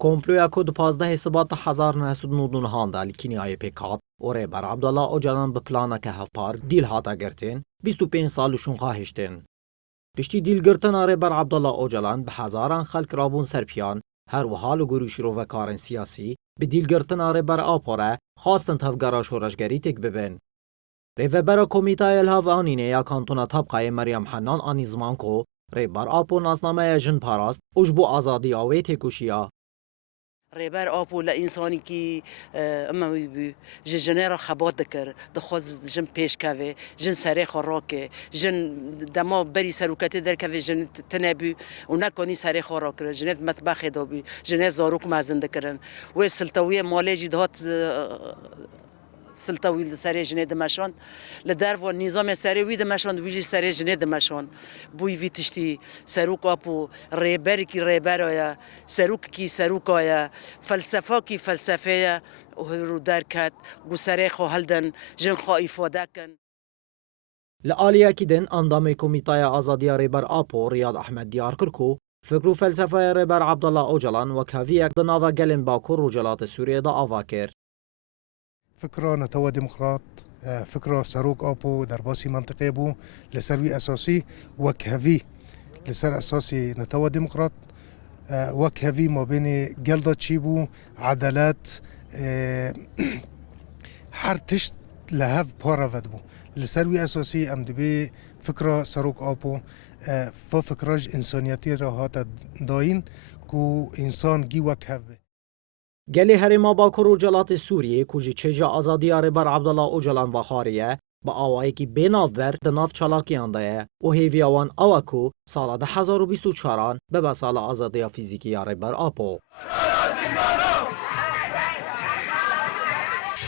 کمپلویا کو 12 سبات 1999 دا لیکینیای پیکات و ریبر عبدالله اوجلان به پلانا که هفپار دیل هاتا گرتین 25 سالشون خواهشتن. پشتی دیل گرتن ریبر عبدالله اوجلان به هزاران خلق رابون سرپیان هر و حال و گروشی رو وکارن سیاسی به دیل گرتن ریبر آپوره خواستن تفگرا شورشگری تک ببین. ریبر کمیتای الهاو آنینه یا کانتونا طبقه مریم حنان آنی زمان کو ریبر آپو نازنامه جن پاراست اجبو آزادی آوی تکوشیا. ریبر آپو لإنسانی که اما جنرا خبات دکر دخواست جن پیش کهوه جن سری خوراکه جن دما بری سروکتی در کهوه جن تنبی و نکنی سری خوراکه جنت مطبخ دابی جنت زاروک مازن دکرن و سلطویه مالیجی دهات سلطوی سری جنت دمشان لدر و نظام سری وی دمشان ویجی سری جنت دمشان بوی وی تشتی سروک آپو ریبر کی ریبر آیا سروک کی سروک آیا فلسفه کی فلسفه و درکت و سری خو هلدن جن خائف دکن لآلیا کدن اندام کمیتای آزادی ریبر آپو ریاض احمد دیار کرکو فکر و فلسفه ریبر عبدالله اوجلان و کاویک دناوا گلن باکور رجالات سوریه دا آواکر. فكرة نتوى ديمقراط فكرة سروق أبو درباسي منطقي بو لسروي أساسي وكهفي لسر أساسي نتوى ديمقراط وكهفي ما بين جلدة تشيبو عدالات حرتشت لهف بارا ودبو لسروي أساسي أم دبي فكرة سروق أبو ففكرة إنسانيتي راهات داين كو إنسان جي وكهفي گلی هرما باکور رجالات سوریه کجی چجا آزادی ریبر عبدالله اوجلان و خاریه با آوایی که بیناور دناف چالاکیان دایه و هیویاوان آوکو سال 2024 به سال آزادی فیزیکی ریبر آپو.